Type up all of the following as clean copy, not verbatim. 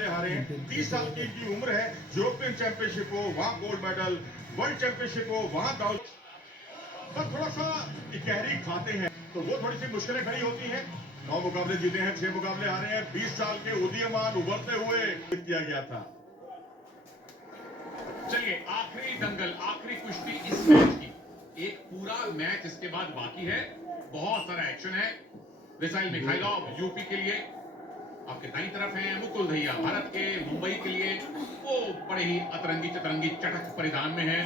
मुकाबले हारे हैं। 30 साल की इनकी उम्र है। यूरोपियन चैंपियनशिप हो वहां गोल्ड मेडल, वर्ल्ड चैंपियनशिप हो वहां दाऊद, पर थोड़ा सा गहरी खाते हैं तो वो थोड़ी सी मुश्किलें खड़ी होती हैं। 9 मुकाबले जीते हैं, 6 मुकाबले हारे हैं। 20 साल के उदीयमान उभरते हुए किया गया था। चलिए आखिरी दंगल, आखिरी कुश्ती इस मैच की। एक पूरा मैच इसके बाद बाकी है, बहुत सारा एक्शन है। वेसाइल मिखाइलॉव यूपी के लिए, आपके दाईं तरफ हैं मुकुल दहिया भारत के मुंबई के लिए। वो बड़े ही अतरंगी चतरंगी चटक परिधान में है,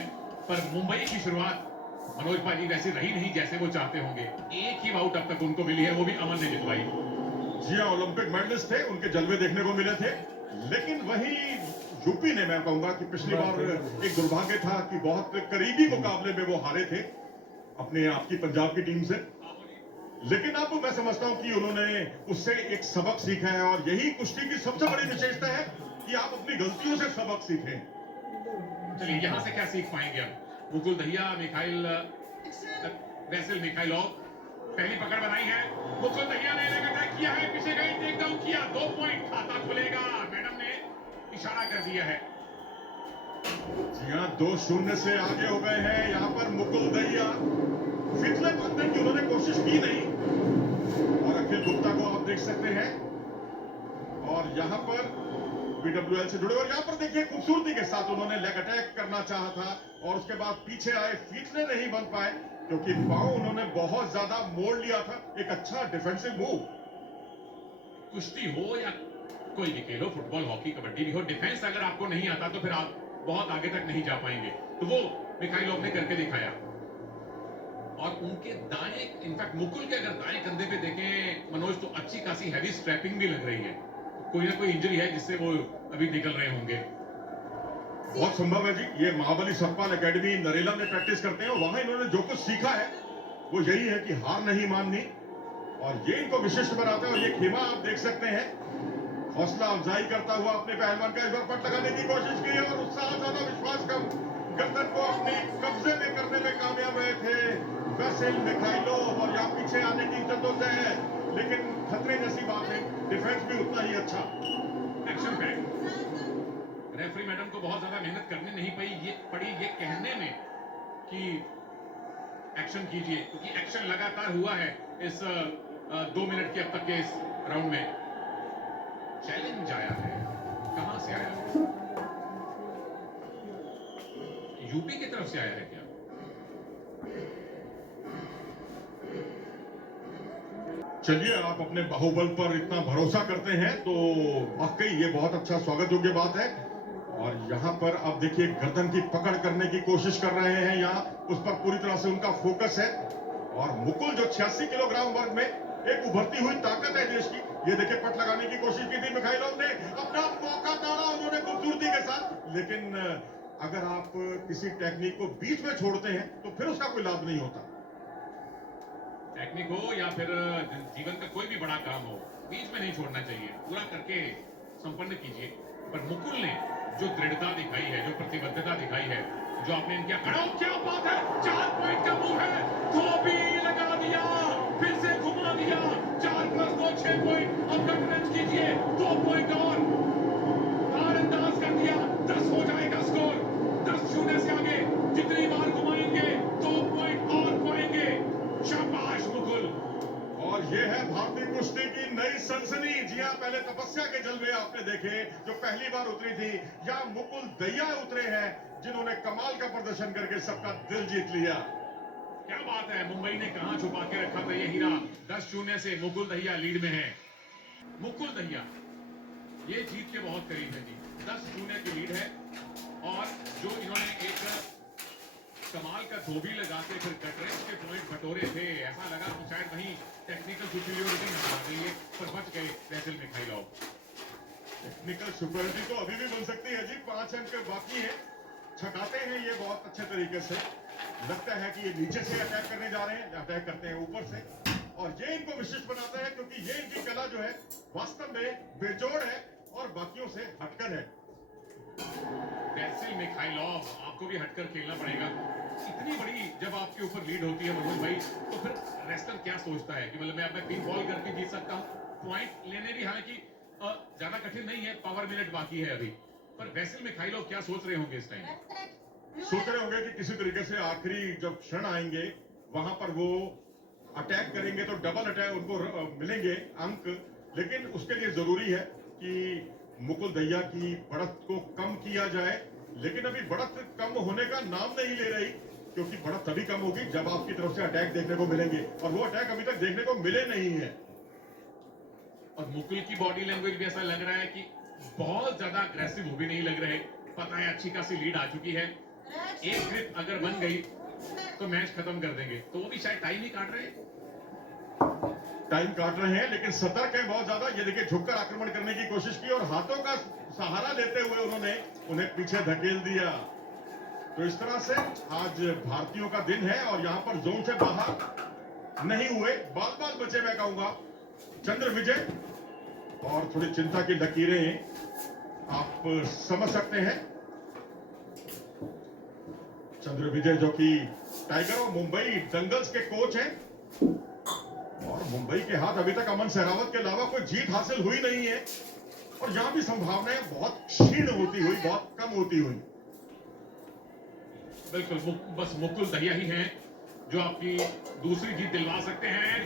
पर मुंबई की शुरुआत मनोज पाजी वैसे रही नहीं जैसे वो चाहते होंगे। एक ही बाउट अब तक उनको मिली है, वो भी अमन ने जितवाई। जी हाँ, ओलंपिक मेडलिस्ट थे, उनके जलवे देखने को मिले थे। लेकिन वही यूपी ने, मैं कहूंगा कि पिछली बार एक दुर्भाग्य था कि बहुत करीबी मुकाबले में वो हारे थे अपने आपकी पंजाब की टीम से। लेकिन अब मैं समझता हूं कि उन्होंने उससे एक सबक सीखा है और यही कुश्ती की सबसे बड़ी विशेषता है कि आप अपनी गलतियों से सबक सीखें। चलिए यहां से क्या सीख पाएंगे अब? मुकुल दहिया, मिखाइल वेसिल मिखाइलॉव, पहली पकड़ बनाई है। मुकुल दहिया ने लेग अटैक किया है, पीछे गई, टेक डाउन किया, 2 पॉइंट, खाता खुलेगा। मैडम ने इशारा कर दिया है। जी हाँ, 2-0 से आगे हो गए हैं यहाँ पर मुकुल दहिया। फिसले बंधन की उन्होंने कोशिश की नहीं और अखिल गुप्ता को आप देख सकते हैं और यहाँ पर बीडब्ल्यूएल से जुड़े, और यहाँ पर देखिए खूबसूरती के साथ उन्होंने लेग अटैक करना चाहा था और उसके बाद पीछे आए, फीसले नहीं बन पाए क्योंकि पांव उन्होंने बहुत ज्यादा मोड़ लिया था। एक अच्छा डिफेंसिव मूव। कुश्ती हो या कोई भी खेल हो, फुटबॉल, हॉकी, कबड्डी भी हो, डिफेंस अगर आपको नहीं आता तो फिर आप बहुत आगे तक नहीं जा पाएंगे। तो वो मिखाइलॉव ने करके दिखाया। और उनके दाएं, इनफैक्ट मुकुल के अगर दाएं कंधे पे देखें मनोज, तो अच्छी खासी हैवी स्ट्रैपिंग भी लग रही है। कोई ना कोई इंजरी है जिससे वो अभी निकल रहे होंगे। बहुत संभव है जी। ये महाबली सतपाल एकेडमी नरेला में प्रैक्टिस करते हैं और वहां इन्होंने जो कुछ सीखा है वो यही है कि हार नहीं माननी, और ये इनको विशिष्ट बनाता है। और ये खेमा आप देख सकते हैं, हौसला अफजाई करता हुआ अपने पहलवान का इस बार पट लगाने की कोशिश की और उत्साह ज्यादा, विश्वास कम। गर्दन को अपने कब्जे में करने में कामयाब रहे थे वेसिल मिखाइलोव, और यहाँ पीछे आने की जद्दोजहद है, लेकिन खतरे जैसी बात है, डिफेंस भी उतना ही अच्छा। Action pack. रेफरी मैडम को बहुत ज्यादा मेहनत करनी नहीं पड़ी ये कहने में कि एक्शन कीजिए, क्योंकि एक्शन लगातार हुआ है इस 2 मिनट के अब तक के इस राउंड में। चैलेंज आया है, कहां से आया है? यूपी की तरफ से आया है क्या? चलिए, आप अपने बाहुबल पर इतना भरोसा करते हैं तो वाकई ये बहुत अच्छा, स्वागत योग्य बात है। और यहाँ पर आप देखिए गर्दन की पकड़ करने की कोशिश कर रहे हैं, यहाँ उस पर पूरी तरह से उनका फोकस है। और मुकुल जो 86 किलोग्राम वर्ग में एक उभरती हुई ताकत है देश की, ये देखिए पट लगाने की कोशिश की थी मिखाइलोव ने, अपना मौका ताड़ा उन्होंने खूबसूरती के साथ। लेकिन अगर आप किसी टेक्निक को बीच में छोड़ते हैं तो फिर उसका कोई लाभ नहीं होता। टेक्निक हो या फिर जीवन का कोई भी बड़ा काम हो, बीच में नहीं छोड़ना चाहिए, पूरा करके संपन्न कीजिए। पर मुकुल ने जो दृढ़ता दिखाई है, जो प्रतिबद्धता दिखाई है, जो आपने इनके खड़ा, क्या बात है, 4 पॉइंट का मूव है, धोबी लगा दिया, फिर से घुमा दिया, 4+2 6 पॉइंट। अब कंफ्रेंस कीजिए, 2 पॉइंट और अंदाज कर दिया, 10 हो जाएगा स्कोर, 10-0 से आगे। जितनी बार घुमाएंगे 2 पॉइंट और पाएंगे। शाबाश मुकुल। और ये है भारतीय कुश्ती की नई सनसनी। जी हाँ, पहले तपस्या के जलवे आपने देखे जो पहली बार उतरी थी, या मुकुल दहिया उतरे हैं जिन्होंने कमाल का प्रदर्शन करके सबका दिल जीत लिया। क्या बात है, मुंबई ने कहां छुपा के रखा था ये हीरा। 10-0 से मुकुल दहिया लीड में है। मुकुल दहिया ये जीत के बहुत करीब है जी, 10-0 की लीड है। और जो इन्होंने एक कमाल का धोबी लगा के फिर कटरेज के पॉइंट बटोरे थे, ऐसा लगा कि शायद वहीं टेक्निकल सुपीरियोरिटी नजर आ गई है, पर बच गए वेसिल मिखाइलॉव। टेक्निकल सुपीरियोरिटी तो अभी भी बन सकती है जी, 5 अंक बाकी है। छकाते हैं ये बहुत अच्छे तरीके से, लगता है कि ये नीचे से अटैक करने जा रहे हैं, अटैक करते हैं ऊपर से, और ये इनको विशिष्ट बनाता है क्योंकि ये इनकी कला जो है वास्तव में बेजोड़ है और बाकियों से हटकर है। वेसिल मिखाइलॉव, आपको भी हटकर खेलना पड़ेगा। इतनी बड़ी जब आपके ऊपर लीड होती है मनोज भाई, तो फिर रेसलर क्या सोचता है कि मतलब मैं अपना पिन बॉल करके जीत सकता हूँ। पॉइंट लेने भी, हालांकि ज्यादा कठिन नहीं है, पावर मिनट बाकी है अभी, पर वैसिल मिखाइलोव क्या सोच रहे होंगे इस टाइम? सोच रहे होंगे कि किसी तरीके से आखिरी जब क्षण आएंगे वहां पर वो अटैक करेंगे तो डबल अटैक उनको मिलेंगे अंक, लेकिन उसके लिए जरूरी है कि मुकुल दहिया की बढ़त को कम किया जाए, लेकिन अभी बढ़त कम होने का नाम नहीं ले रही, क्योंकि बढ़त तभी कम होगी जब आपकी तरफ से अटैक देखने को मिलेंगे, और वो अटैक अभी तक देखने को मिले नहीं है। और मुकुल की बॉडी लैंग्वेज भी ऐसा लग रहा है कि बहुत ज्यादा अग्रेसिव वो भी नहीं लग रहे, पता है अच्छी खासी लीड आ चुकी है, एक ग्रिप अगर बन गई तो मैच खत्म कर देंगे, तो वो भी शायद टाइम ही काट रहे हैं। टाइम काट रहे हैं लेकिन सतर्क है बहुत ज्यादा। ये देखिए झुककर आक्रमण करने की कोशिश की और हाथों का सहारा लेते हुए उन्होंने उन्हें पीछे धकेल दिया। तो इस तरह से आज भारतीयों का दिन है और यहां पर जोन से बाहर नहीं हुए, बाल बाल बचे मैं कहूंगा चंद्र विजय, और थोड़ी चिंता की लकीरें आप समझ सकते हैं। चंद्र विजय जो कि टाइगर और मुंबई दंगल्स के कोच हैं, और मुंबई के हाथ अभी तक अमन सहरावत के अलावा कोई जीत हासिल हुई नहीं है, और यहां भी संभावनाएं बहुत क्षीण होती हुई, बहुत कम होती हुई। बिल्कुल, बस मुकुल दहिया ही हैं जो आपकी दूसरी जीत दिलवा सकते हैं।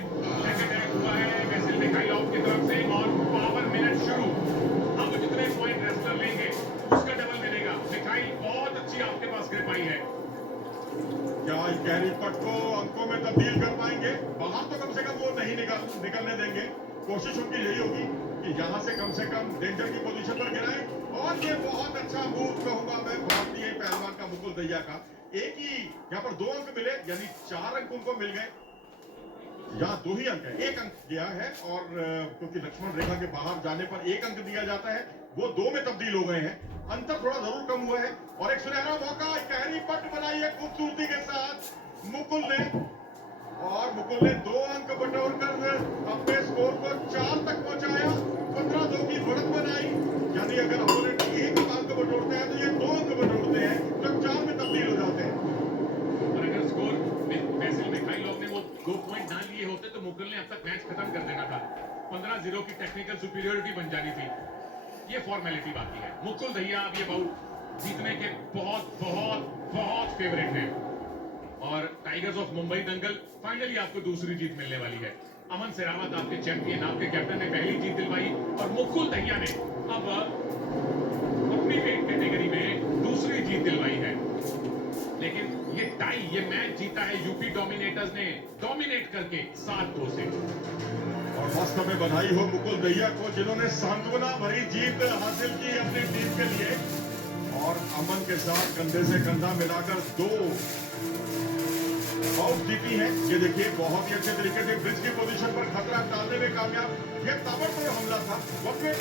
लेग अटैक हुआ है वैसिल मिखाइलोव की तरफ से और पावर मिनट शुरू। अब जितने पॉइंट रेसलर लेंगे उसका डबल मिलेगा। मिखाइल बहुत अच्छी आपके पास ग्रिप आई है। क्या इस गहरी पट को अंकों में तब्दील कर पाएंगे? बाहर तो कम से कम वो नहीं निकलने देंगे। कोशिश उनकी यही होगी कि यहां से कम डेंजर की पोजीशन पर गिराएं, और ये बहुत अच्छा मूव कहूंगा मैं भारतीय पहलवान का मुकुल दहिया का। एक ही यहां पर 2 अंक मिले, यानी 4 अंक उनको मिल गए। यहाँ 2 ही अंक है, 1 अंक गया है, और क्योंकि लक्ष्मण रेखा के बाहर जाने पर 1 अंक दिया जाता है, वो 2 में तब्दील हो गए हैं। अंतर थोड़ा जरूर कम हुआ है, और एक सुनहरा मौका, गहरी पट बनाई है खूबसूरती के साथ मुकुल ने, और मुकुल ने 2 अंक बटोरकर अपने स्कोर को 4 तक पहुंचाया। 15-2 की बढ़त बनाई, यानी अगर अपोनेंट 1 अंक बटोरते हैं तो ये 2 अंक बटोरते हैं, जो 4 में तब्दील हो जाते हैं। और अगर स्कोर वैसिल मिखाइलोव ने वो 2 पॉइंट ना लिए होते तो मुकुल ने अब तक मैच खत्म कर देना था। 15-0 की टेक्निकल सुपीरियरिटी बन जानी थी। ये फॉर्मेलिटी बाकी है। मुकुल दहिया अब ये बाउट जीतने के बहुत बहुत बहुत फेवरेट हैं, और tigers of Mumbai Dangal finally आपको दूसरी जीत मिलने वाली है। अमन सहरावत आपके चैंपियन, आपके कैप्टन ने पहली जीत दिलवाई, और मुकुल दहिया ने अब अपनी वेट कैटेगरी में दूसरी जीत दिलवाई है। लेकिन ये टाई, ये मैच जीता है यूपी डोमिनेटर्स ने, डोमिनेट करके 7-2 से। और वास्तव में बधाई हो मुकुल दहिया को, जिन्होंने सांत्वना भरी जीत हासिल की अपनी टीम के लिए, और अमन के साथ कंधे से कंधा मिलाकर 2 बाउट जीती है। ये देखिए बहुत ही अच्छे तरीके से ब्रिज की पोजीशन पर खतरा टालने में कामयाब। ये ताबड़तोड़ हमला था, वक्त में